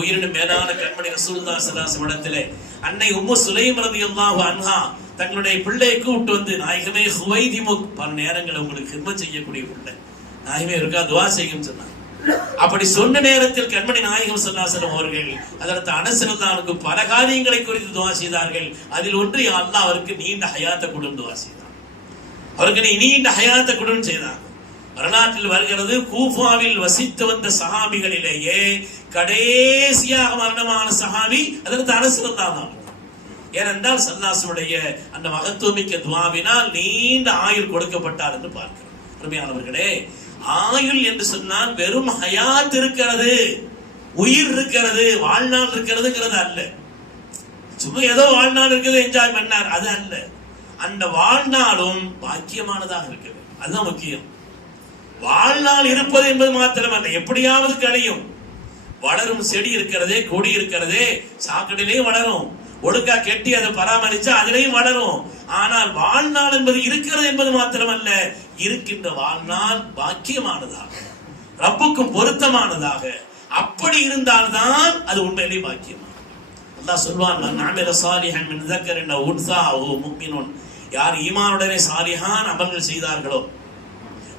உயிரினும் மேலான கண்மணி ரசூலுல்லாஹி ஸல்லல்லாஹு அலைஹி வஸல்லம் இடத்திலே அன்னை உம்மு சுலைம் ரலியல்லாஹு அன்ஹா தங்களுடைய பிள்ளையை கூப்பிட்டு வந்து, நாயகமே ஹுவைதிமுக், பல நேரங்களை உங்களுக்கு ஹிதமத் செய்யக்கூடிய பிள்ளை, நாயகமே இருக்கா துஆ செய்யும் சொன்னாங்க. அப்படி சொன்ன நேரத்தில் கண்மணி நாயகம் ஸல்லல்லாஹு அலைஹி வஸல்லம் அவர்கள் அதற்கு அனஸ் ரலியல்லாஹு பல காரியங்களை குறித்து துஆ செய்தார்கள். அதில் ஒன்று, யா அல்லாஹ் அவருக்கு நீண்ட ஹயாத்தை கொடுன்னு துஆ செய்தார். அவருக்கு நீ நீண்ட ஹயாத்தை கொடுன்னு செய்தாங்க. வரலாற்றில் வருகிறது, கூஃபாவில் வசித்து வந்த சஹாபிகளிலேயே கடைசியாக மரணமான சஹாபி அதற்கு அனஸ் ரலியல்லாஹு. ஏனென்றால் ஸல்லல்லாஹுடைய அந்த மகத்துவமிக்க துஆவினால் நீண்ட ஆயுள் கொடுக்கப்பட்டார் என்று பார்க்கிறோம். அருமையானவர்களே, ஆயுள் என்று சொன்னால் வெறும் ஹயாத் இருக்கிறது, உயிர் இருக்கிறது, வாழ்நாள் இருக்கிறதுங்கிறது அல்ல. சும்மா ஏதோ வாழ்நாள் இருக்கிறது என்ஜாய் பண்ணார், அது அல்ல. அந்த வாழ்நாளும் பாக்கியமானதாக இருக்கிறது, அதுதான் முக்கியம். வாழ்நாள் இருப்பது என்பது மாத்திரமல்ல, எப்படியாவது கழியும். வளரும் செடி இருக்கிறதே, கொடி இருக்கிறதே, சாக்கடையிலையும் வளரும், ஒழுக்கா கெட்டி அதை பராமரிச்சா அதிலையும் வளரும். ஆனால் வாழ்நாள் என்பது இருக்கிறது என்பது மாத்திரமல்ல, இருக்கின்ற வாழ்நாள் பாக்கியமானதாக, ரப்புக்கும் பொருத்தமானதாக, அப்படி இருந்தால்தான் அது உண்மையிலேயே பாக்கியமா. அல்லாஹ் சொல்வான், மன் அமில சாலிஹன் மின் ذكرٍ أو أنثى وهو مؤمن, யார் ஈமானுடனே சாலிஹான் அமல்கள் செய்தார்களோ,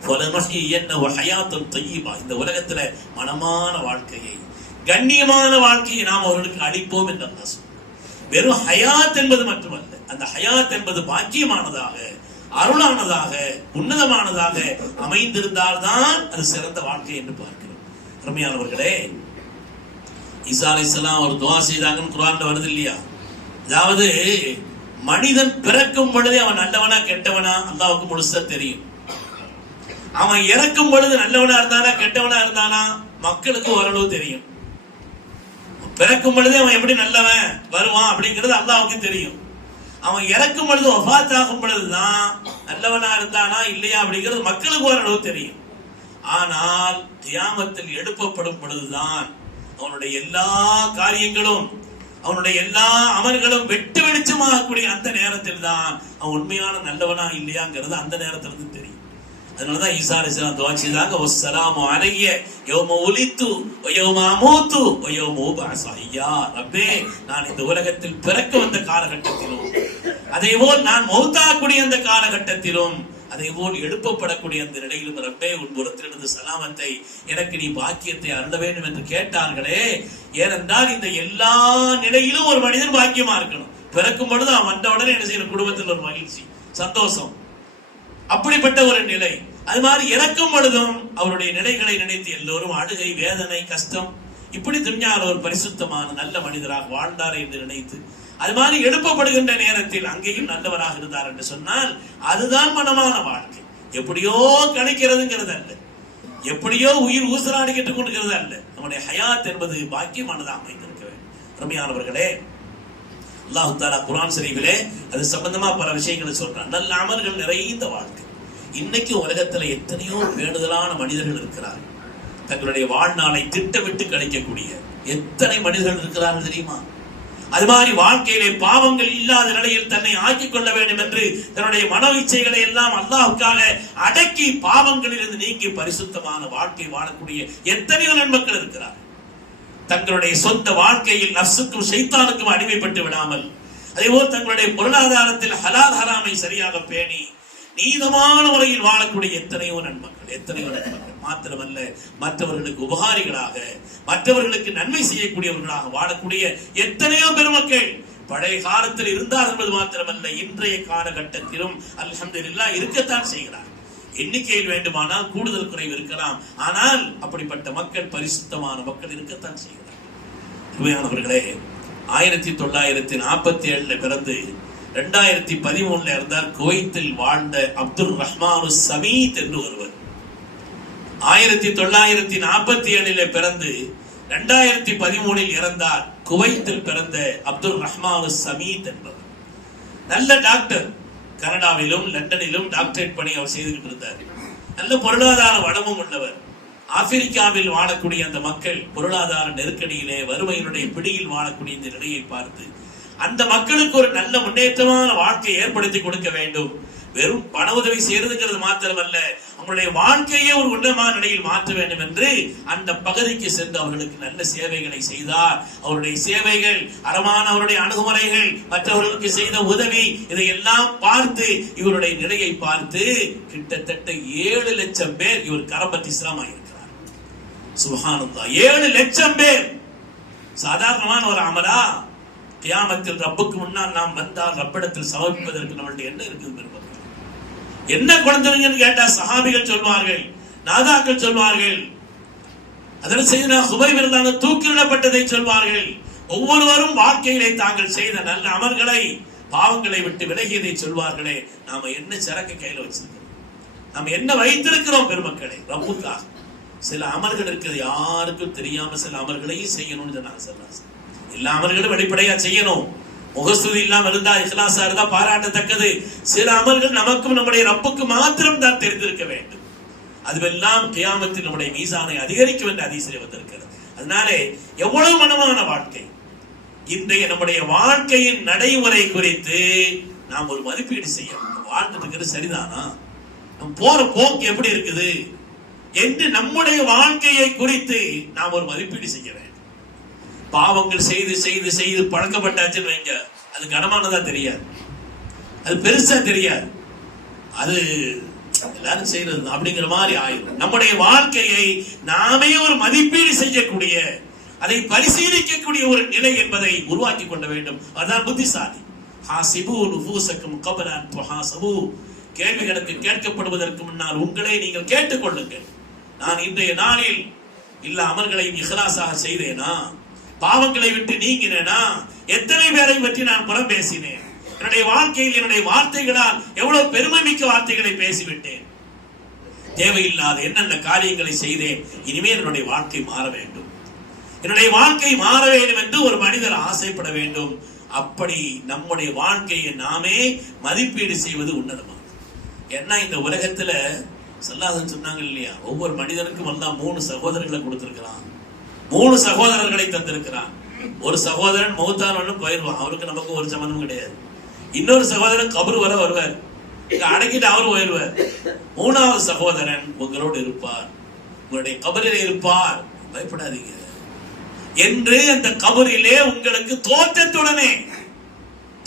ஃபலனுஹ்யியன்னஹு ஹயாத்தன் தய்யிபா, இந்த உலகத்துல மனமான வாழ்க்கையை, கண்ணியமான வாழ்க்கையை நாம் அவர்களுக்கு அளிப்போம் என்று அல்லாஹ் சொல்றான். வெறும் ஹயாத் என்பது மட்டுமல்ல, அந்த ஹயாத் என்பது பாக்கியமானதாக, அருளானதாக, உன்னதமானதாக அமைந்திருந்தால்தான் அது சிறந்த வாழ்க்கை என்று பார்க்கிறோம். அருமையானவர்களே, ஈசா அலைஹிஸ்ஸலாம் ஒரு துஆ செய்தாங்கன்னு குர்ஆன்ல வருது இல்லையா? அதாவது மனிதன் பிறக்கும் பொழுதே அவன் நல்லவனா கெட்டவனா அல்லாஹ்வுக்கு முழுசா தெரியும். அவன் இறக்கும் பொழுது நல்லவனா இருந்தானா கெட்டவனா இருந்தானா மக்களுக்கு ஓரளவு தெரியும். பிறக்கும் பொழுதே அவன் எப்படி நல்லவன் வருவான் அப்படிங்கிறது அல்லாஹ்வுக்கு தெரியும். அவன் இறக்கும் பொழுது வஃபாத் ஆகும் பொழுதுதான் நல்லவனா இருந்தானா இல்லையா அப்படிங்கிறது மக்களுக்கு ஓரளவு தெரியும். ஆனால் கியாமத்தில் எழுப்பப்படும் பொழுதுதான் அவனுடைய எல்லா காரியங்களும், அவனுடைய எல்லா அமல்களும் வெட்டு வெளிச்சமாகக்கூடிய அந்த நேரத்தில் தான் அவன் உண்மையான நல்லவனா இல்லையாங்கிறது அந்த நேரத்திலிருந்து தெரியும். அதனாலதான் ஈசா அலைஹிஸ்ஸலாம் துஆ செய்தாங்க, வஸ்ஸலாமு அலைய யௌம உலித்து வ யௌம அமூது வ யௌம உபஅஸ ஹய்யா. ரப்பே, நான் இந்த உலகத்தில் பிறக்க வந்த காலகட்டத்திலும், அதேபோல் நான் மௌத்தாகக்கூடிய அந்த காலகட்டத்திலும், அதேபோல் எழுப்பப்படக்கூடிய அந்த நிலையிலும் ரப்பே, உன் புறத்திலிருந்து சலாமத்தை எனக்கு நீ பாக்கியத்தை அருள வேண்டும் என்று கேட்டார்களே. ஏனென்றால் இந்த எல்லா நிலையிலும் ஒரு மனிதன் பாக்கியமா இருக்கணும். பிறக்கும் பொழுது அவன் வந்த உடனே என்ன செய்யணும், குடும்பத்தில் ஒரு மகிழ்ச்சி, சந்தோஷம், அப்படிப்பட்ட ஒரு நிலை. அது மாதிரி இறக்கும் பொழுதும் அவருடைய நிலைகளை நினைத்து எல்லோரும் அழுகை, வேதனை, கஷ்டம், இப்படி துன்யாவில் ஒரு பரிசுத்தமான நல்ல மனிதராக வாழ்ந்தார் என்று நினைத்து, அது மாதிரி எழுப்பப்படுகின்ற நேரத்தில் அங்கேயும் நல்லவராக இருந்தார் என்று சொன்னால் அதுதான் மனமான வாழ்க்கை. எப்படியோ கணிக்கிறதுங்கிறது அல்ல, எப்படியோ உயிர் ஊசலாடிக்கிட்டு கொண்டிருக்கிறது அல்ல. நம்முடைய ஹயாத் என்பது பாக்கியமானதாக அமைந்திருக்க வேண்டும். அருமையானவர்களே, அல்லாஹ் தஆலா குர்ஆன் ஷரீஃபிலே அது சம்பந்தமா பல விஷயங்களை சொல்றான். நல்ல அமல்கள் நிறைந்த வாழ்க்கை. இன்னைக்கு உலகத்துல எத்தனையோ பேணுதலான மனிதர்கள் இருக்கிறார்கள். தங்களுடைய வாழ்நாளை திட்டமிட்டு கழிக்கக்கூடிய எத்தனை மனிதர்கள் இருக்கிறார்கள் தெரியுமா? அது மாதிரி வாழ்க்கையிலே பாவங்கள் இல்லாத நிலையில் தன்னை ஆக்கிக் கொள்ள வேண்டும் என்று தன்னுடைய மன இச்சைகளை எல்லாம் அல்லாஹ்வுக்காக அடக்கி பாவங்களிலிருந்து நீங்கி பரிசுத்தமான வாழ்க்கை வாழக்கூடிய எத்தனையோ நன்மக்கள் இருக்கிறார்கள். தங்களுடைய சொந்த வாழ்க்கையில் நஃப்ஸுக்கும் ஷைத்தானுக்கும் அடிமைப்பட்டு விடாமல், அதேபோல் தங்களுடைய பொருளாதாரத்தில் ஹலால் ஹராமை சரியாக பேணி நீதமான முறையில் வாழக்கூடிய எத்தனையோ நன்மக்கள், எத்தனையோ நன்மக்கள். மாத்திரமல்ல, மற்றவர்களுக்கு உபகாரிகளாக, மற்றவர்களுக்கு நன்மை செய்யக்கூடியவர்களாக வாழக்கூடிய எத்தனையோ பெருமக்கள் பழைய காலத்தில் இருந்தார் என்பது மாத்திரமல்ல, இன்றைய காலகட்டத்திலும் அல்ஹம்துலில்லாஹ் இருக்கத்தான் செய்கிறார். எண்ணிக்கையில் வேண்டுமானால் கூடுதல் குறைவு இருக்கலாம், ஆனால் அப்படிப்பட்ட மக்கள், பரிசுத்தமான மக்கள் இருக்கத்தான் செய்கிறார். உண்மையானவர்களே, 1947 பிறந்து 2013 இருந்தார். குவைத்தில் வாழ்ந்த அப்துல் ரஹ்மான் சமீத் என்று ஒருவர் 1947 பிறந்து 2013 இறந்தார். குவைத்தில் பிறந்த அப்துல் ரஹ்மான் சமீத் என்பவர் நல்ல டாக்டர். கனடாவிலும் லண்டனிலும் டாக்டரேட் பணி அவர் செய்துகிட்டு இருந்தார். நல்ல பொருளாதார வளமும் உள்ளவர். ஆப்பிரிக்காவில் வாழக்கூடிய அந்த மக்கள் பொருளாதார நெருக்கடியிலே, வறுமையினுடைய பிடியில் வாழக்கூடிய இந்த நிலையை பார்த்து அந்த மக்களுக்கு ஒரு நல்ல முன்னேற்றமான வாழ்க்கை ஏற்படுத்தி கொடுக்க வேண்டும், வெறும் பண உதவி செய்யறதுங்கிறது மாத்திரமல்ல, அவங்களுடைய வாழ்க்கையே ஒரு உன்னதமான நிலையில் மாற்ற வேண்டும் என்று அந்த பகுதிக்கு சென்று அவர்களுக்கு நல்ல சேவைகளை செய்தார். அவருடைய சேவைகள், அறமான அவருடைய அணுகுமுறைகள், மற்றவர்களுக்கு செய்த உதவி, இதையெல்லாம் பார்த்து இவருடைய நிலையை பார்த்து கிட்டத்தட்ட 7 லட்சம் பேர் இவர் கரம்பத்தி இஸ்லாமாயிருக்கிறார். சுப்ஹானல்லாஹ், 7 லட்சம் பேர். சாதாரணமான ஒரு அமலா? கியாமத்தில் ரப்புக்கு முன்னால் நாம் வந்தால் ரப்பிடத்தில் சமர்ப்பிப்பதற்கு நம்மளுடைய என்ன இருக்குது? என்ன குழந்தைங்கன்னு கேட்டா சஹாபிகள் சொல்வார்கள், நாதாக்கள் சொல்வார்கள், அதன் செய்த சுபைப் இருந்தாலும் தூக்கிவிடப்பட்டதை சொல்வார்கள். ஒவ்வொருவரும் வாழ்க்கையிலே தாங்கள் செய்த நல்ல அமல்களை, பாவங்களை விட்டு விலகியதை சொல்வார்களே. நாம என்ன சரக்கு கையில வச்சிருக்கிறோம்? நாம் என்ன வைத்திருக்கிறோம் பெருமக்களே? ரப்புக்காக சில அமல்கள் இருக்குது, யாருக்கும் தெரியாம சில அமல்களையும் செய்யணும்னு சொன்னாங்க. சொல்லாங்க எல்லா அமல்களும் வெளிப்படையா செய்யணும். முகஸ்துதி இல்லாம இருந்தா, இஹ்லாஸா இருந்தா பாராட்டத்தக்கது. சில அமல்கள் நமக்கும் நம்முடைய ரப்புக்கு மாத்திரம் தான் தெரிந்திருக்க வேண்டும். அதுவெல்லாம் கியாமத்தில் நம்முடைய மீசானை அதிகரிக்கும் என்று ஹதீஸிலே வந்திருக்கிறது. அதனாலே எவ்வளவு மனமான வாழ்க்கை! இன்றைய நம்முடைய வாழ்க்கையின் நடைமுறை குறித்து நாம் ஒரு மதிப்பீடு செய்யணும். வாழ்ந்துட்டு இருக்கிறது சரிதானா? நம்ம போற போக்கு எப்படி இருக்குது என்று நம்முடைய வாழ்க்கையை குறித்து நாம் ஒரு மதிப்பீடு செய்ய வேண்டும். பாவங்கள் செய்து செய்து செய்து பழக்கப்பட்டாச்சுன்னு வைங்க, அது கனமானதா தெரியாது, அது பெருசா தெரியாது, அது எல்லாரும் செய்யறது அப்படிங்கிற மாதிரி ஆயிடும். நம்முடைய வாழ்க்கையை நாமே ஒரு மதிப்பீடு செய்யக்கூடிய, அதை பரிசீலிக்கக்கூடிய ஒரு நிலை என்பதை உருவாக்கி கொள்ள வேண்டும். அதான் புத்திசாலி. ஹாசிபு நுஃபூஸக்கும் கப்ல அன் துஹாஸபு. கேள்விகளுக்கு கேட்கப்படுவதற்கு முன்னால் உங்களை நீங்கள் கேட்டுக்கொள்ளுங்கள். நான் இன்றைய நாளில் இல்ல அமல்களை இஹ்லாஸாக செய்தேனா? பாவங்களை விட்டு நீங்கினேனா? எத்தனை பேரை பற்றி நான் புறம் பேசினேன்? என்னுடைய வாழ்க்கையில் என்னுடைய வார்த்தைகளால் எவ்வளவு பெருமை மிக்க வார்த்தைகளை பேசிவிட்டேன். தேவையில்லாத என்னென்ன காரியங்களை செய்தேன். இனிமேல் என்னுடைய வாழ்க்கை மாற வேண்டும், என்னுடைய வாழ்க்கை மாற வேண்டும் என்று ஒரு மனிதர் ஆசைப்பட வேண்டும். அப்படி நம்முடைய வாழ்க்கையை நாமே மதிப்பீடு செய்வது உன்னதமானது. ஏன்னா இந்த உலகத்துல சொல்லாதன்னு சொன்னாங்க இல்லையா, ஒவ்வொரு மனிதனுக்கும் வந்தா 3 சகோதரர்களை கொடுத்திருக்கிறான், 3 சகோதரர்களை தந்திருக்கிறான். ஒரு சகோதரன் மௌத்தானவன்னு போயிடுவான், அவருக்கு நமக்கு ஒரு சம்பந்தமும் கிடையாது. இன்னொரு சகோதரன் கபர் வர வருவார், அடக்கிட்டு அவரு போயிடுவார். 3வது சகோதரன் உங்களோடு இருப்பார், உங்களுடைய கபரிலே இருப்பார், பயப்படாதீங்க என்று அந்த கபரிலே உங்களுக்கு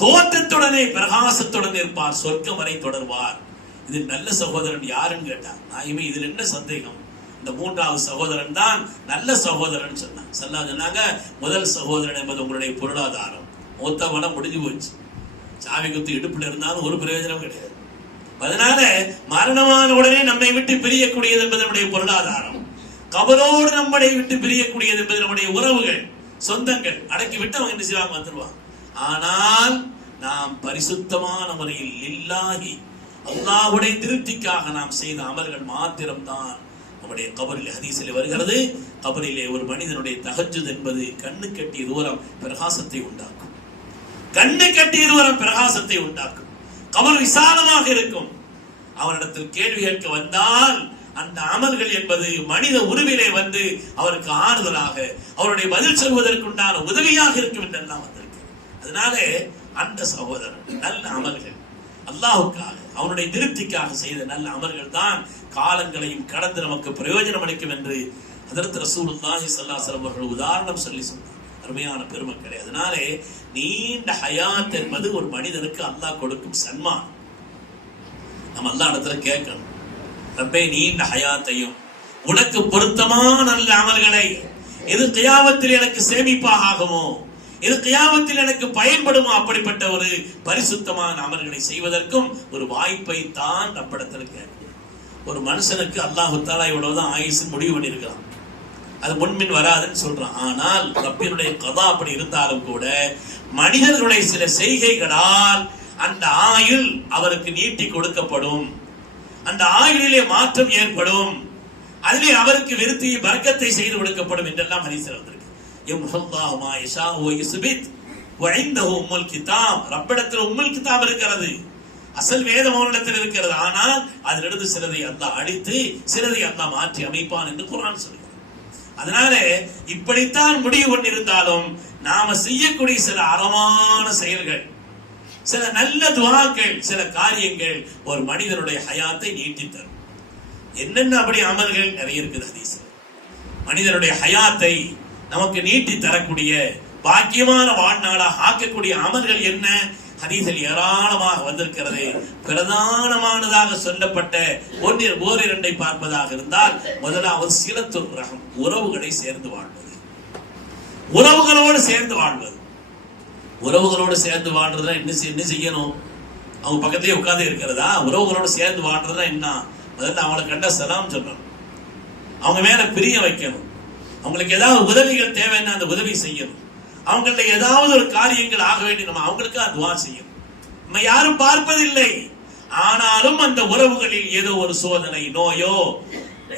தோற்றத்துடனே பிரகாசத்துடன் இருப்பார், சொர்க்கம் வரை தொடர்வார். இது நல்ல சகோதரன் யாருன்னு கேட்டா, நாயுமே இதுல என்ன சந்தேகம்? இந்த 3வது சகோதரன் தான் நல்ல சகோதரன் சொன்னாங்க. சொன்னாங்க முதல் சகோதரன் என்பது உங்களுடைய பொருளாதாரம். மூத்தவன முடிஞ்சு போச்சு, சாவி குத்து இடுப்புல இருந்தாலும் ஒரு பிரயோஜனம் கிடையாது. அதனால மரணமான உடனே நம்மை விட்டு பிரியக்கூடியது என்பது நம்முடைய பொருளாதாரம். கபரோடு நம்மை விட்டு பிரியக்கூடியது என்பது நம்முடைய உறவுகள், சொந்தங்கள். அடக்கி விட்டு அவங்க என்ன செய்வாங்க, வந்துருவாங்க. ஆனால் நாம் பரிசுத்தமான முறையில் லில்லாஹி, அல்லாஹ்வுடைய திருப்திக்காக நாம் செய்த அமல்கள் மாத்திரம்தான் நம்முடைய கபரிலே, ஹதீஸிலே வருகிறது, கபரிலே ஒரு மனிதனுடைய தஹஜ்ஜுத் என்பது கண்ணு கட்டிய தூரம் பிரகாசத்தை உண்டாக்கும். கண்ணு கட்டிய தூரம் பிரகாசத்தை உண்டாக்கும். கபர் விசாலமாக இருக்கும். அவரிடத்தில் கேள்வி கேட்க வந்தால் அந்த அமல்கள் என்பது மனித உருவிலே வந்து அவருக்கு ஆறுதலாக, அவருடைய பதில் சொல்வதற்குண்டான உதவியாக இருக்கும் என்றெல்லாம் வந்திருக்கு. அதனாலே அந்த சகோதரன் நல்ல அமல்கள், அல்லாஹ்வுக்காக அவனுடைய திருப்திக்காக செய்த நல்ல அமல்கள் தான் காலங்களையும் கடந்து நமக்கு பிரயோஜனம் அளிக்கும் என்று ஹஜ்ரத் ரசூலுல்லாஹி ஸல்லல்லாஹு அலைஹி வஸல்லம் அவர்கள் உதாரணம் சொல்லி சொன்னார். அருமையான பெருமக்களே, அதனாலே நீண்ட ஹயாத் என்பது ஒரு மனிதனுக்கு அல்லாஹ் கொடுக்கும் சன்மானம். நம்ம அல்லாஹ் இடத்துல கேட்கணும், ரப்பே நீண்ட ஹயாத்தையும் உனக்கு பொருத்தமான நல்ல அமல்களை, எது கியாமத்தில் எனக்கு சேமிப்பாக ஆகுமோ, இது கியாமத்தில் எனக்கு பயன்படுமோ, அப்படிப்பட்ட ஒரு பரிசுத்தமான அமல்களை செய்வதற்கும் ஒரு வாய்ப்பை தான் நம்மிடத்தில் கேட்கும். ஒரு மனுஷனுக்கு அல்லாஹ் தஆலா இவ்வளவுதான் ஆயுசு முடிவு பண்ணியிருக்கிறான், அது முன்பின் வராதுன்னு சொல்றான். ஆனால் ரப்பினுடைய கதா அப்படி இருந்தாலும் கூட மனிதர்களுடைய சில செய்கைகளால் அந்த ஆயுள் அவருக்கு நீட்டி கொடுக்கப்படும், அந்த ஆயுளிலே மாற்றம் ஏற்படும், அதிலே அவருக்கு விருத்தியை பரக்கத்தை செய்து கொடுக்கப்படும் என்றெல்லாம் ஹதீஸில் வந்திருக்கு. யம்ஹுல்லாஹு மா யஷாஉ வ யுஸ்பித் வ இன்தஹு உம்முல் கிதாப். ரப்பிடத்தில் உம்முல் கிதாப் இருக்கிறது, அசல் வேதம் அவனிடத்தில் இருக்கிறது. ஆனால் அதிலிருந்து சிலதை அல்லாஹ் அழித்து சிலதை அல்லாஹ் மாற்றி அமைப்பான் என்று குர்ஆன் சொல்கிறது. அதனால இப்படித்தான் முடிவு கொண்டிருந்தாலும் நாம செய்யக்கூடிய சில அறமான செயல்கள், சில நல்ல துஆக்கள், சில காரியங்கள் ஒரு மனிதனுடைய ஹயாத்தை நீட்டி தரும். என்னென்ன அப்படி அமல்கள் நிறைய இருக்குது ஹதீஸ்ல. மனிதனுடைய ஹயாத்தை நமக்கு நீட்டி தரக்கூடிய பாக்கியமான வாழ்நாளாக ஆக்கக்கூடிய அமல்கள் என்ன? ஹதீஸில் ஏராளமாக வந்திருக்கிறது. பிரதானமானதாக சொல்லப்பட்ட ஓரிரண்டை பார்ப்பதாக இருந்தால், முதலாவது சிலத்துர் ரஹம், உறவுகளை சேர்ந்து வாழ்வது. உறவுகளோடு சேர்ந்து வாழ்வது. உறவுகளோடு சேர்ந்து வாழ்றதுனா என்ன செய்யணும்? அவங்க பக்கத்திலே உட்கார்ந்து இருக்கிறதா? உறவுகளோடு சேர்ந்து வாழ்றதுனா என்ன? முதல்ல அவங்களை கண்ட சலாம் சொல்லணும், அவங்க மேல பிரிய வைக்கணும், அவங்களுக்கு ஏதாவது உதவிகள் தேவைன்னா அந்த உதவி செய்யணும், அவங்கள்ட்ட ஏதாவது ஒரு காரியங்கள் ஆக வேண்டி நம்ம அவங்களுக்கு துஆ செய்யணும். நம்ம யாரும் பார்ப்பதில்லை, ஆனாலும் அந்த உறவுகளில் ஏதோ ஒரு சோதனை, நோயோ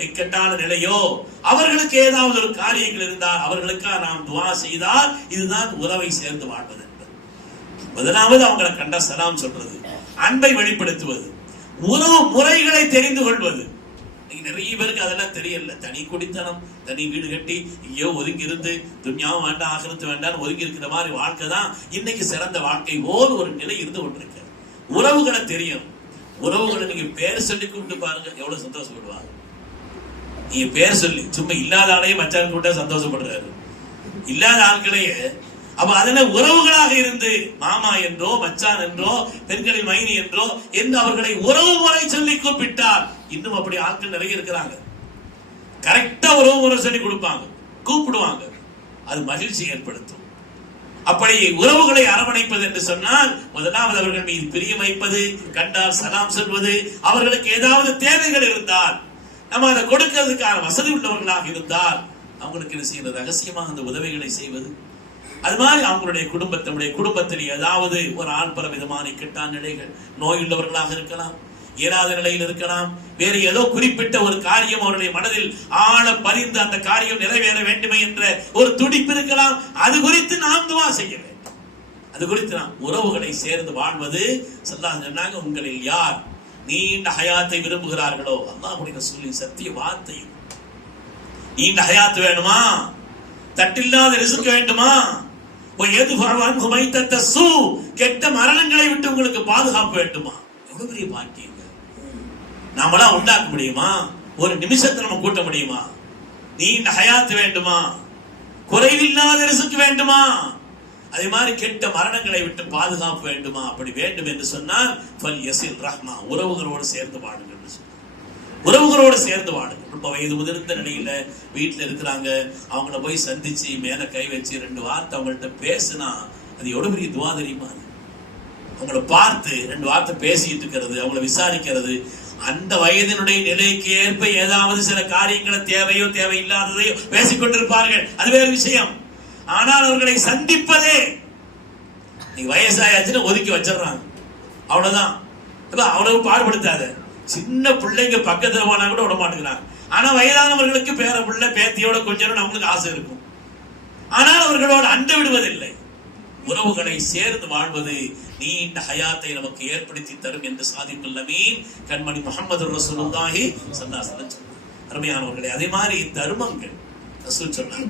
இக்கட்டான நிலையோ, அவர்களுக்கு ஏதாவது ஒரு காரியங்கள் இருந்தால் அவர்களுக்காக நாம் துஆ செய்தால் இதுதான் உறவை சேர்ந்து வாழ்வது என்பது. முதலாவது அவங்களை கண்ட சலாம் சொல்றது, அன்பை வெளிப்படுத்துவது, உறவு முறைகளை தெரிந்து கொள்வது. நிறைய பேருக்கு அதெல்லாம் தெரியல. தனி குடித்தனம், தனி வீடு கட்டி ஐயோ ஒதுங்கி இருந்து துன்யாவும் வேண்டாம் ஆகிரத்து வேண்டாம் ஒதுங்கி இருக்கிற மாதிரி வாழ்க்கை தான் இன்னைக்கு சிறந்த வாழ்க்கை போது ஒரு நிலை இருந்து கொண்டிருக்க. உறவுகளை தெரியும். உறவுகளை நீங்க பேர் சொல்லி கூப்பிட்டு பாருங்க, எவ்வளவு சந்தோஷப்படுவாங்க. நீங்க பேர் சொல்லி, சும்மா இல்லாத ஆளையே மச்சான் கூப்பிட்டா சந்தோஷப்படுறாரு, இல்லாத ஆட்களையே. அப்ப அதுல உறவுகளாக இருந்து மாமா என்றோ மச்சான் என்றோ பெண்களின் மைனி என்றோ என்று அவர்களை உறவு முறை சொல்லி கூப்பிட்டால், இன்னும் அப்படி ஆட்கள் நிறைய இருக்கிறாங்க. கரெக்டா உறவு முறை சொல்லி கொடுப்பாங்க, கூப்பிடுவாங்க, அது மகிழ்ச்சி ஏற்படுத்தும். அப்படி உறவுகளை அரவணைப்பது என்று சொன்னால், முதலாவது அவர்கள் மீது பிரியம் வைப்பது, கண்டால் சலாம் சொல்வது, அவர்களுக்கு ஏதாவது தேவைகள் இருந்தால் நம்ம அதை கொடுக்கிறதுக்கான வசதி உள்ளவர்களாக இருந்தால் அவங்களுக்கு என்ன செய்யறது? ரகசியமாக அந்த உதவிகளை செய்வது. அது மாதிரி அவங்களுடைய குடும்பத்தில் ஏதாவது ஒரு ஆண்பர விதமான இக்கட்டான நிலைகள், நோயுள்ளவர்களாக இருக்கலாம், இயலாத நிலையில் இருக்கலாம், வேறு ஏதோ குறிப்பிட்ட ஒரு காரியம் அவருடைய மனதில் ஆழ பதிந்து அந்த காரியம் நிறைவேற வேண்டுமே என்ற ஒரு துடிப்பு இருக்கலாம். அது குறித்து நாம் துஆ செய்ய வேண்டும். அது குறித்து நாம் உறவுகளை சேர்ந்து வாழ்வது. ஸல்லல்லாஹு சொன்னாங்க, உங்களில் யார் நீண்ட ஹயாத்தை விரும்புகிறார்களோ, அல்லாஹ்வுடைய ரசூலின் சத்திய வார்த்தை, நீண்ட ஹயாத் வேணுமா, தட்டில்லாத ரிஸ்க் வேண்டுமா, கெட்ட மரணங்களை விட்டு உங்களுக்கு பாதுகாப்பு வேண்டுமா, எவ்வளவு பெரிய பாக்கியங்க. நாமளா உண்டாக்க முடியுமா? ஒரு நிமிஷத்தை நம்ம கூட்ட முடியுமா? நீண்ட ஹயாத் வேண்டுமா, குறைவில்லாத ரிஸ்க் வேண்டுமா, அதே மாதிரி கெட்ட மரணங்களை விட்டு பாதுகாப்பு வேண்டுமா? அப்படி வேண்டும் என்று சொன்னால் ரஹ்மா, உறவுகளோடு சேர்ந்து வாழுங்கள். உறவுகளோடு சேர்ந்து வாழுங்கள். ரொம்ப வயது முதிர்ந்த நிலையில வீட்டுல இருக்கிறாங்க, அவங்கள போய் சந்திச்சு மேல கை வச்சு 2 வார்த்தை அவங்கள்ட்ட பேசினா அது எவ்வளவு பெரிய துஆ தெரியுமா? அவங்கள பார்த்து 2 வார்த்தை பேசிட்டு இருக்கிறது, அவங்கள விசாரிக்கிறது, அந்த வயதினுடைய நிலைக்கு ஏற்ப ஏதாவது சில காரியங்களை தேவையோ தேவையில்லாததையோ பேசிக்கொண்டிருப்பார்கள், அது வேறு விஷயம். ஆனால் அவர்களை சந்திப்பதே, நீங்க வயசாயாச்சுன்னு ஒதுக்கி வச்சிடறாங்க, அவ்வளவுதான். அவ்வளவு பாடுபடுத்தாத. சின்ன பிள்ளைங்க பக்கத்துல போனா கூட விட மாட்டேங்கிறாங்க. ஆனா வயதானவர்களுக்கு பேர பிள்ளை பேத்தியோட கொஞ்சம் நம்மளுக்கு ஆசை இருக்கும், ஆனால் அவர்களோடு அண்டை விடுவதில்லை. உறவுகளை சேர்ந்து வாழ்வது நீண்ட ஹயாத்தை நமக்கு ஏற்படுத்தி தரும் என்று சாதிக்குல் அமீன் கண்மணி முஹம்மது ரசூலுல்லாஹி ஸல்லல்லாஹு அலைஹி வஸல்லம். அருமையானவர்களே, அதே மாதிரி தர்மங்கள், ரசூல் சொன்னார்,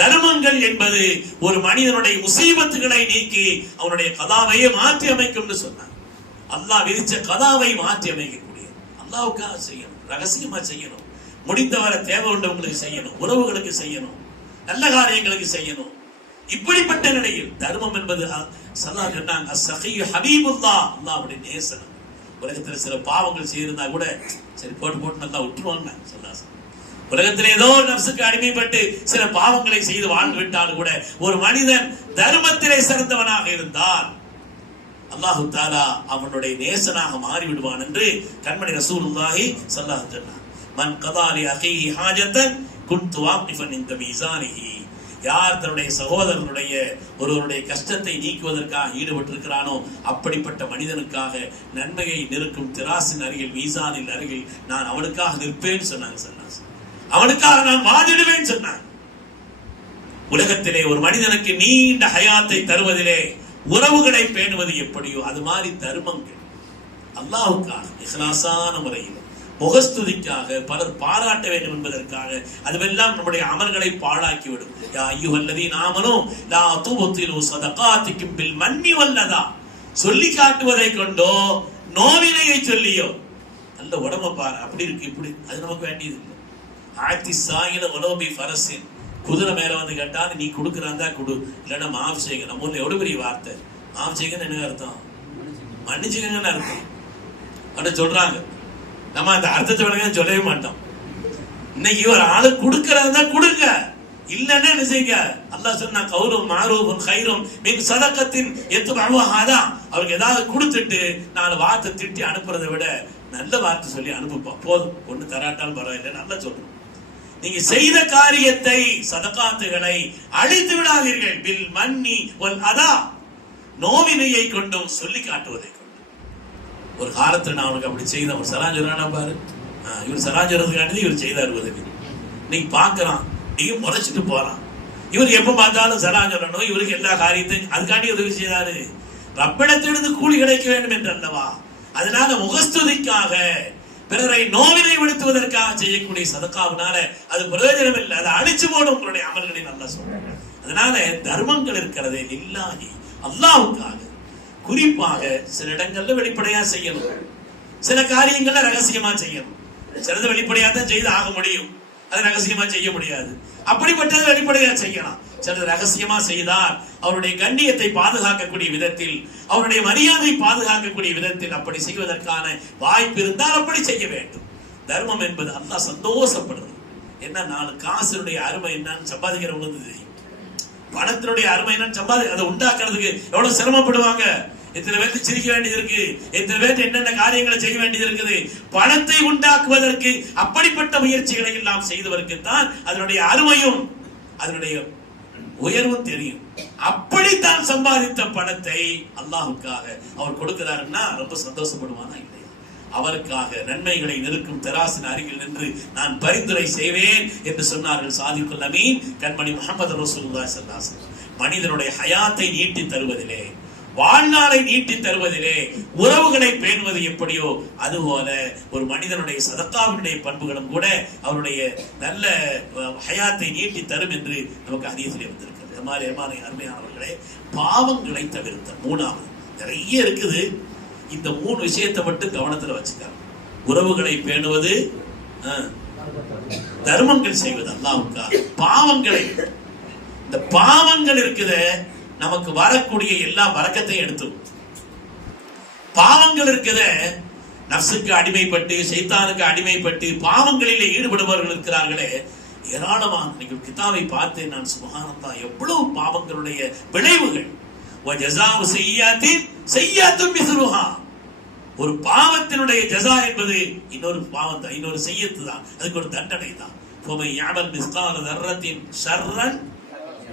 தர்மங்கள் என்பது ஒரு மனிதனுடைய முசீபத்துகளை நீக்கி அவனுடைய கதாவையே மாற்றி அமைக்கும் சொன்னார். அல்லாஹ் விதிச்ச கதாவை மாற்றி அமைக்கக்கூடிய, அல்லாஹ்வுக்காக செய்யணும், ரகசியமா செய்யணும், முடிந்தவரை தேவை உள்ளவங்களுக்கு செய்யணும், உறவுகளுக்கு செய்யணும், நல்ல காரியங்களுக்கு செய்யணும். இப்படிப்பட்ட நிலையில் தர்மம் என்பது ஸல்லல்லாஹு சொன்னாங்க, அஸ்ஸகியு ஹபீபுல்லாஹ், அல்லாஹ்வுடைய நேசன். உலகத்தில் சில பாவங்கள் செய்திருந்தா கூட சரி போட்டு நல்லா விட்டுருவாங்க. ஸல்லல்லாஹு உலகத்தில் ஏதோ நப்சுக்கு அடிமைப்பட்டு சில பாவங்களை செய்து வாழ்ந்து விட்டால் கூட ஒரு மனிதன் தர்மத்திலே சிறந்தவனாக இருந்தால் அல்லாஹு தஆலா அவனுடைய நேசனாக மாறிவிடுவான் என்று கண்மணி ரசூலுல்லாஹி ஸல்லல்லாஹு அலைஹி வஸல்லம். மன் கதா லி அகீஹி ஹாஜத்தன் குன்து வாகிஃபன் இன்த மீசானிஹி. யார் தன்னுடைய சகோதரனுடைய ஒருவருடைய கஷ்டத்தை நீக்குவதற்காக ஈடுபட்டிருக்கிறானோ அப்படிப்பட்ட மனிதனுக்காக நன்மையை நிறுக்கும் திராசின் அருகில், மீசானில் அருகில் நான் அவனுக்காக நிற்பேன் சொன்னாங்க. அவனுக்காக நான் வாதிடுவேன் சொன்னாங்க. உலகத்திலே ஒரு மனிதனுக்கு நீண்ட ஹயாத்தை தருவதிலே உறவுகளை பேணுவது எப்படியோ அது மாதிரி தர்மங்கள் அல்லாஹ்வுக்காக இஹ்லாஸான முறையில், முகஸ்துதிக்காக, பலர் பாராட்ட வேண்டும் என்பதற்காக, அதுவெல்லாம் நம்முடைய அமல்களை பாழாக்கிவிடும். யா அய்யுஹல்லதீன ஆமனூ லா துப்திலு ஸதகாத்திக்கும் பில் மன்னி வல்லதா. சொல்லி காட்டுவதை கொண்டோ நோவினையை சொல்லியோ நல்ல உடம்ப பாரு அப்படி இருக்கு இப்படி, அது நமக்கு வேண்டியது இல்லை. ஆத்தி சாயில உலோபி பரசின், குதிரை மேல வந்து கேட்டாலும் நீ கொடுக்குறாந்தா கொடு, இல்லைன்னா மாஃப் செய்யுங்க. நம்ம ஊர்ல எவ்வளவு பெரிய வார்த்தை, மாஃப் செய்யுங்கன்னு என்ன அர்த்தம்? மன்னிச்சுக்கங்கன்னு அர்த்தம். அப்படி சொல்றாங்க. நம்ம அந்த அர்த்தத்தை விளங்க சொல்லவே மாட்டோம். இன்னைக்கு ஒரு ஆளு கொடுக்கறதா கொடுங்க, இல்லன்னா என்ன செய்யுங்க. அல்லாஹ் சொன்னா கௌரும் மாரூஃபுன் கைரும் மின் சதகத்தின் எத்துபஅஹா, அவருக்கு ஏதாவது கொடுத்துட்டு 4 வார்த்தை திட்டி அனுப்புறதை விட நல்ல வார்த்தை சொல்லி அனுப்புப்பா போதும். ஒண்ணு தராட்டாலும் பரவாயில்லை, நல்லா சொல்றோம். நீங்க செய்த காரியத்தை சதகாத்துகளை அழித்து விடாதீர்கள். பில் மன்னி வல் அதா, நோவினையை கொண்டும் சொல்லி காட்டுவதை கொண்டு. ஒரு காலத்துல நான் அவனுக்கு அப்படி செய்த ஒரு சராஜரானா பாரு, இவர் சராஜரதுக்காண்டி இவர் செய்தார் உதவி. நீங்க பாக்குறான், நீங்க முறைச்சிட்டு போறான். இவர் எப்ப பார்த்தாலும் சராஜரனும் இவருக்கு எல்லா காரியத்தையும் அதுக்காண்டி உதவி செய்தாரு. ரப்பிடத்திலிருந்து கூலி கிடைக்க வேண்டும் என்று அல்லவா. அதனால முகஸ்துதிக்காக பிறரை நோவினை விடுத்துவதற்காக செய்யக்கூடிய சதக்காவினால அது பிரயோஜனம் இல்லை, அதை அழிச்சு போடும் உங்களுடைய அமல்களை நல்லா சொல்றாங்க. அதனால தர்மங்கள் இருக்கிறதே லில்லாஹி, அல்லாஹ்வுக்காக. குறிப்பாக சில இடங்கள்ல வெளிப்படையா செய்யணும், சில காரியங்கள்ல ரகசியமா செய்யணும். சிலது வெளிப்படையா தான் செய்து ஆக முடியும், அது ரகசியமா செய்ய முடியாது. அப்படிப்பட்டது வெளிப்படையா செய்யலாம். சிலது ரகசியமா செய்தால் அவருடைய கண்ணியத்தை பாதுகாக்கக்கூடிய விதத்தில், அவருடைய மரியாதை பாதுகாக்கக்கூடிய விதத்தில் அப்படி செய்வதற்கான வாய்ப்பு இருந்தால் அப்படி செய்ய வேண்டும். தர்மம் என்பது அல்லாஹ் சந்தோஷப்படுறது. என்ன, 4 காசுடைய அருமை என்னன்னு சம்பாதிக்கிறவங்களுக்கு தெரியும். பணத்தினுடைய அருமை என்னன்னு அதை உண்டாக்குறதுக்கு எவ்வளவு சிரமப்படுவாங்க. எத்தனை பேருக்கு சிரிக்க வேண்டியது இருக்கு, எத்தனை பேருக்கு என்னென்ன காரியங்களை செய்ய வேண்டியது இருக்குது. பணத்தை உண்டாக்குவதற்கு அப்படிப்பட்ட முயற்சிகளை எல்லாம் செய்தவருக்கு தான் அதனுடைய அருமையும் அதனுடைய உயர்வும் தெரியும். அப்படித்தான் சம்பாதித்த பணத்தை அல்லாஹ்வுக்காக அவர் கொடுக்கிறாருன்னா ரொம்ப சந்தோஷப்படுவானா இல்லையா? அவருக்காக நன்மைகளை நெருக்கும் தராசின் அருகில் நின்று நான் பரிந்துரை செய்வேன் என்று சொன்னார்கள் சாதிக்குல் அமீன் கண்மணி முஹம்மது ரசூலுல்லாஹி ஸல்லல்லாஹு அலைஹி வஸல்லம். மனிதனுடைய ஹயாத்தை நீட்டி தருவதிலே, வாழ்நாளை நீட்டி தருவதிலே, உறவுகளை பேணுவது எப்படியோ அதுபோல ஒரு மனிதனுடைய சதக்காவினுடைய பண்புகளும் கூட அவருடைய நல்ல ஹயாத்தை நீட்டி தரும் என்று நமக்கு ஹதீஸிலே வந்திருக்கிறது. அருமையானவர்களே, பாவங்களை தவிர்த்த 3வது நிறைய இருக்குது. இந்த 3 விஷயத்தை மட்டும் கவனத்துல வச்சுக்காங்க. உறவுகளை பேணுவது, தர்மங்கள் செய்வது அல்லாஹ்வுக்காக, பாவங்களை, இந்த பாவங்கள் இருக்குத நமக்கு வரக்கூடிய எல்லா வரக்கத்தையும் எடுத்துரும். பாவங்கள் இருக்குத நஃப்ஸுக்கு அடிமைப்பட்டு ஷைத்தானுக்கு அடிமைப்பட்டு பாவங்களிலே ஈடுபடுபவர்கள் இருக்கிறார்களே ஏராளமான. இன்னைக்கு கிதாபை பார்த்தேன் நான், சுப்ஹானல்லாஹ், எவ்வளவு பாவங்களுடைய விளைவுகள். வஜஸாஉ ஸய்யிஅத்தின் ஸய்யிஅத்துன் மிஸ்லுஹா, ஒரு பாவத்தினுடைய ஜஸா என்பது இன்னொரு பாவம் தான், இன்னொரு செய்யத்து தான், அதுக்கு ஒரு தண்டனை தான். ஃபமன் யஅமல் மிஸ்கால தர்ரத்தின் ஷர்ரன்,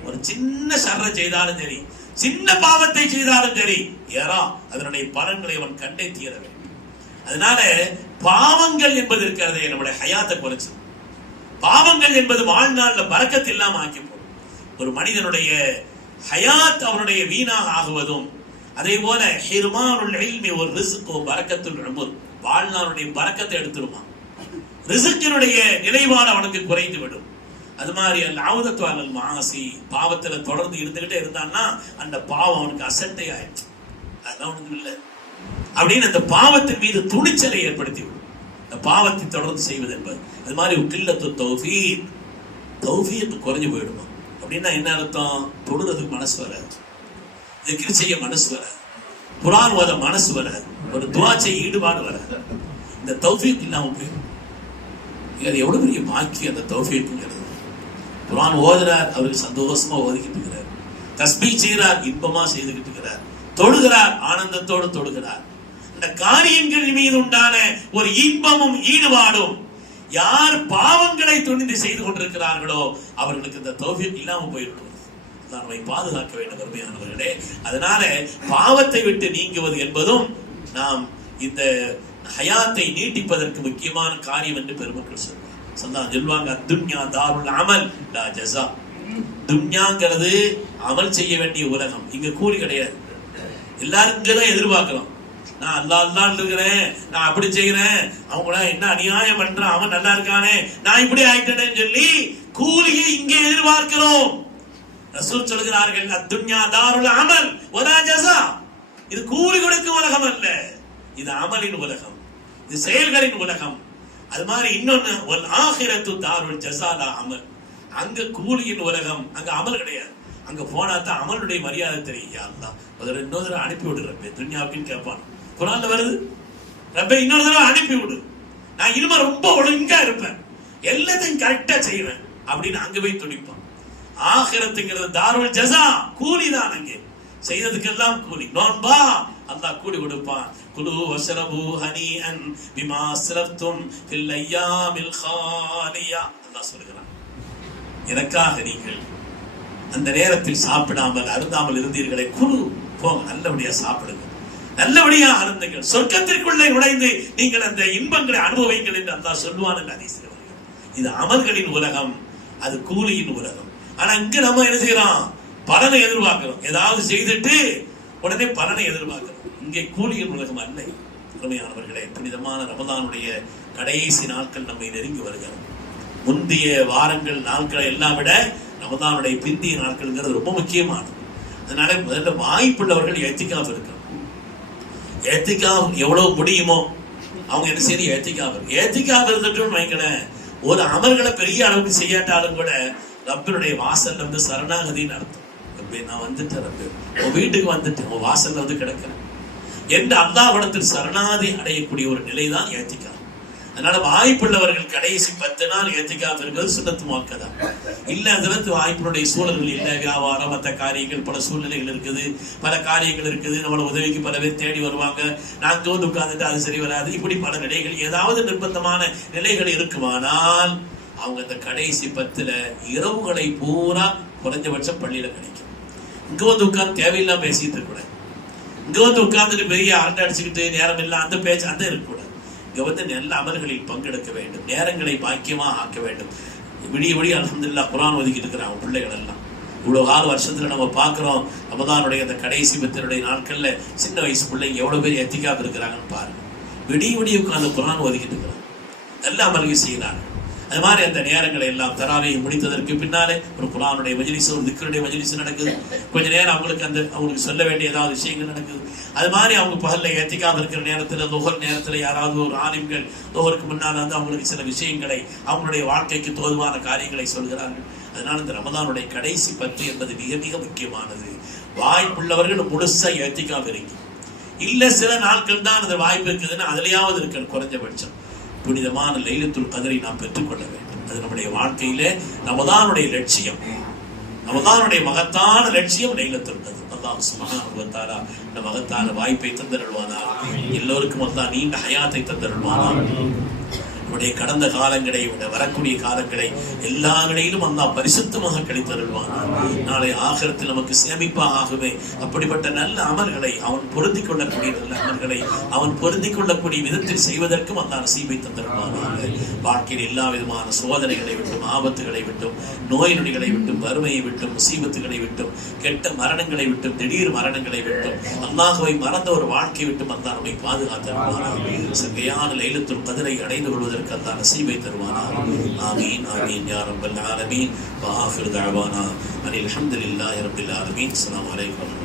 ஒரு சின்ன ஷர்ரை செய்தாலும் சரி, சின்ன பாவத்தை செய்தாலும் சரி, ஏறா அதனுடைய பலன்களை அவன் கண்டே தீர வேண்டும். அதனால பாவங்கள் என்பது இருக்கிறதே நம்முடைய ஹயாத்தை குறைச்சு, பாவங்கள் என்பது வாழ்நாள்ல பரக்கத் இல்லாம ஆக்கி போடும். ஒரு மனிதனுடைய ஹயாத் அவனுடைய வீணாக ஆகுவதும், அதே போல ஹிர்மானுல் இல்மி ஒரு ரிஸ்க் பரக்கத்துல் உம்ர், வாழ்நாளுடைய பரக்கத்தை எடுத்துருமா, ரிஸ்கினுடைய நிலைவான அவனுக்கு குறைந்து விடும். அது மாதிரி அல்-அவுதத்து அலல் மஆசி, பாவத்துல தொடர்ந்து இருந்துகிட்டே இருந்தான்னா அந்த பாவம் அவனுக்கு அசட்டை ஆயிடுச்சு, அதெல்லாம் அவனுக்கு இல்லை அப்படின்னு அந்த பாவத்தின் மீது துணிச்சலை ஏற்படுத்தி விடும். இந்த பாவத்தை தொடர்ந்து செய்வது என்பது அது மாதிரி கில்லத்து தௌஃபீக், தௌஃபீக் குறைஞ்சு போயிடுமா. அப்படின்னா என்ன அர்த்தம்? தொடுறதுக்கு மனசு வராது, திக்ர் செய்ய மனசு வராது, குர்ஆன் ஓத மனசு வராது, ஒரு துஆ செய்ய ஈடுபாடு வராது. இந்த தௌஃபீக் இல்லாம போயிடும். இது எவ்வளவு பெரிய பாக்கியம் அந்த தௌஃபீக்ங்கிறது. குர்ஆன் ஓதுறார், அவருக்கு சந்தோஷமா ஓதிக்கிட்டு இருக்கிறார், தஸ்பீஹ் செய்கிறார், இன்பமா செய்துகிட்டு இருக்கிறார், தொழுகிறார், ஆனந்தத்தோடு தொழுகிறார். இந்த காரியங்கள் மீது உண்டான ஒரு இன்பமும் ஈடுபாடும் யார் பாவங்களை துணிந்து செய்து கொண்டிருக்கிறார்களோ அவர்களுக்கு இந்த தௌஃபீக் இல்லாம போயிடும். நம்மை பாதுகாக்க வேண்டும் அருமையானவர்களே. அதனால பாவத்தை விட்டு நீங்குவது என்பதும் நாம் இந்த ஹயாத்தை நீட்டிப்பதற்கு முக்கியமான காரியம் என்று பெருமக்கள் சொல்லுவாங்க. துன்யா தாருல் அமல் லா ஜஸா. துன்யாங்கிறது அமல் செய்ய வேண்டிய உலகம், இங்க கூலி கிடையாது. எல்லாரும் இங்கதான் எதிர்பார்க்கிறோம். நான் அல்லாஹ் இருக்கிறேன், நான் அப்படி செய்கிறேன், அவங்கள என்ன அநியாயம் பண்றான், அவன் நல்லா இருக்கானே, நான் இப்படி ஆயிட்டேன்னு சொல்லி கூலியை இங்கே எதிர்பார்க்கிறோம். ரசூல் சொல்கிறார்கள், அத்துன்யா தாருல் அமல் வலா ஜஸா. இது கூலி கொடுக்கும் உலகம் அல்ல, இது அமலின் உலகம், இது செயல்களின் உலகம். அது மாதிரி இன்னொன்னு வல் ஆகிரத்து தாருல் ஜஸா அமல், அங்க கூலியின் உலகம், அங்க அமல் கிடையாது. அங்க போனா தான் அமலுடைய மரியாதை தெரியும். யா அல்லாஹ் முதல்ல இன்னொரு தடவை அனுப்பி விடு ரப்பே துன்யாவுக்குன்னு கேட்பான். குர்ஆன்ல வருது, ரப்பே இன்னொரு தடவை அனுப்பி விடு, நான் இனிமே ரொம்ப ஒழுங்கா இருப்பேன், எல்லாத்தையும் கரெக்டா செய்வேன் அப்படின்னு அங்க போய் துடிப்பான். ஆகிரத்துங்கிறது தாருல் ஜஸா, கூலி தான். அங்கே செய்ததுக்கெல்லாம் கூலி. நோன்பா அல்லாஹ் கூலி கொடுப்பான். குலு வஷ்ரபு ஹனீஅன் பிமா அஸ்ரஃப்தும் ஃபில் அய்யாமில் காலியா, அல்லாஹ் சொல்கிறான், எனக்காக நீங்கள் அந்த நேரத்தில் சாப்பிடாமல் அருந்தாமல் இருந்தீர்களே, குழு போங்க, நல்லபடியா சாப்பிடுங்க, நல்லபடியா அருந்துங்கள், சொர்க்கத்திற்குள்ளே நுழைந்து நீங்கள் அந்த இன்பங்களை அனுபவிங்கள் என்று அல்லாஹ் சொல்லுவான் என்று ஹதீஸ்ல வருகிறது. இது அமல்களின் உலகம், அது கூலியின் உலகம். ஆனா இங்க நம்ம என்ன செய்யறோம், பலனை எதிர்பார்க்கிறோம், ஏதாவது செய்துட்டு உடனே பலனை எதிர்பார்க்கிறோம். இங்கே கூலியின் உலகம் அல்ல. அருமையானவர்களே, புனிதமான ரமதானுடைய கடைசி நாட்கள் நம்மை நெருங்கி வருகிறது. முந்தைய வாரங்கள் நாட்களை எல்லாம் விட ரமதானுடைய பிந்திய நாட்கள்ங்கிறது ரொம்ப முக்கியமானது. அதனால முதல்ல வாய்ப்புள்ளவர்கள் எத்திக்காஃப் இருக்கணும். எத்திக்காஃப் எவ்வளவு முடியுமோ அவங்க என்ன செய்யணும், எத்திக்காஃப் இருந்துட்டு வைங்களேன், ஒரு அமல்களை பெரிய அளவுக்கு செய்யாட்டாலும் கூட ரப்பினுடைய வாசல்ல வந்து சரணாகதின்னு அர்த்தம். ரப்பே நான் வந்துட்டேன், ரப்பே உன் வீட்டுக்கு வந்துட்டேன், உன் வாசல்ல வந்து கிடக்கிறேன் என்று அல்லாஹ்விடத்தில் சரணாகதி அடையக்கூடிய ஒரு நிலைதான் எத்திக்காஃப். அதனால வாய்ப்புள்ளவர்கள் கடைசி 10 நாள் எத்திக்காஃப் இருக்கிறது சுன்னத்து முஅக்கதா. இல்ல அதற்கு வாய்ப்புடைய சூழல்கள் இல்ல, வியாபாரம் மற்ற காரியங்கள் பல சூழ்நிலைகள் இருக்குது, பல காரியங்கள் இருக்குது, நம்மள உதவிக்கு பல பேர் தேடி வருவாங்க, நாங்க வந்து உட்கார்ந்துட்டு அது சரி வராது, இப்படி பல நிலைகள், ஏதாவது நிர்பந்தமான நிலைகள் இருக்குமானால் அவங்க இந்த கடைசி 10ல இரவுகளை பூரா குறைஞ்சபட்சம் பள்ளியில கிடைக்கும். இங்க வந்து உட்கார்ந்து தேவையில்லாம பேசிட்டு இருக்க கூடாது, இங்க வந்து உட்கார்ந்துட்டு பெரிய அரட்டை அடிச்சுக்கிட்டு நேரம் இல்ல அந்த பேச்சு அந்த இருக்கக்கூடாது. இங்க வந்து நல்ல அமல்களில் பங்கெடுக்க வேண்டும், நேரங்களை பாக்கியமா ஆக்க வேண்டும். விடிய விடிய அல்ஹம்துலில்லாஹ் குர்ஆன் ஒதுக்கிட்டு இருக்கிறாங்க பிள்ளைகள் எல்லாம். இவ்வளவு 6 வருஷத்துல நம்ம பாக்குறோம் ரமதானுடைய அந்த கடைசி 10 நாட்கள்ல சின்ன வயசு பிள்ளைங்க எவ்வளவு பேர் எத்திக்காஃப் இருக்கிறாங்கன்னு பாருங்க. விடிய விடிய உட்கார்ந்து குர்ஆன் ஒதுக்கிட்டு இருக்கிறாங்க, நல்ல அமல்கள் செய்யறாங்க. அது மாதிரி அந்த நேரங்களை எல்லாம் தராவியை முடித்ததற்கு பின்னாலே ஒரு குர்ஆனுடைய மஜ்லிஸ், ஒரு திக்ருடைய மஜ்லிஸ் நடக்குது. கொஞ்ச நேரம் அவங்களுக்கு சொல்ல வேண்டிய ஏதாவது விஷயங்கள் நடக்குது. அது மாதிரி அவங்க பகல்ல எத்திக்காஃப் இருக்கிற நேரத்தில் துஹர் நேரத்தில் யாராவது ஒரு ஆலிம்கள் துஹருக்கு முன்னால் வந்து அவங்களுக்கு சில விஷயங்களை அவங்களுடைய வாழ்க்கைக்கு தோதுவான காரியங்களை சொல்கிறார்கள். அதனால இந்த ரமதானுடைய கடைசி 10 என்பது மிக மிக முக்கியமானது. வாய்ப்புள்ளவர்கள் முழுசா எத்திக்காஃப் இருங்க. இல்ல சில நாட்கள் தான் அந்த வாய்ப்பு இருக்குதுன்னு அதுலயாவது இருக்கணும். குறைஞ்சபட்சம் புனிதமான லைலத்துல் கத்ரை நாம் பெற்றுக்கொள்ள வேண்டும். அது நம்முடைய வாழ்க்கையிலே ரமதானுடைய லட்சியம், ரமதானுடைய மகத்தான லட்சியம் லைலத்துல் கத்ர். அல்லாஹ் சுப்ஹானஹு வ தஆலா இந்த மகத்தான வாய்ப்பை தந்தருள்வானாக. எல்லோருக்கும் அல்லாஹ் நீண்ட ஹயாத்தை தந்தருள்வானாக. நம்முடைய கடந்த காலங்களை விட வரக்கூடிய காலங்களை எல்லா நிலையிலும் அல்லாஹ் பரிசுத்தமாக கழித்தருள்வானாக. நாளை ஆகிரத்தில் நமக்கு சேமிப்பாக ஆகுமே அப்படிப்பட்ட நல்ல அமல்களை அவன் பொருந்திக் கொள்ளக்கூடிய நல்ல அமல்களை அவன் பொருந்திக் கொள்ளக்கூடிய விதத்தில் செய்வதற்கும் அல்லாஹ் நசீபை தந்தருள்வானாக. வாழ்க்கையில் எல்லா விதமான சோதனைகளை விட்டும், ஆபத்துகளை விட்டும், நோய் நொடிகளை விட்டும், வறுமையை விட்டும், முசீபத்துகளை விட்டும், கெட்ட மரணங்களை விட்டும், திடீர் மரணங்களை விட்டும், அல்லாஹ்வை மறந்த ஒரு வாழ்க்கை விட்டும் அல்லாஹ் நம்மை பாதுகாத்தருள்வானாக. சங்கையான லைலத்துல் கத்ரை அடைந்து கொள்வதற்கு அல்லாஹ் நசீபை தருவானாக. ஆமீன் ஆமீன் யா ரப்பல் ஆலமீன். வ ஆகிரு தஅவானா அனில் ஹம்துலில்லாஹி ரப்பில் ஆலமீன். அஸ்ஸலாமு அலைக்கும்.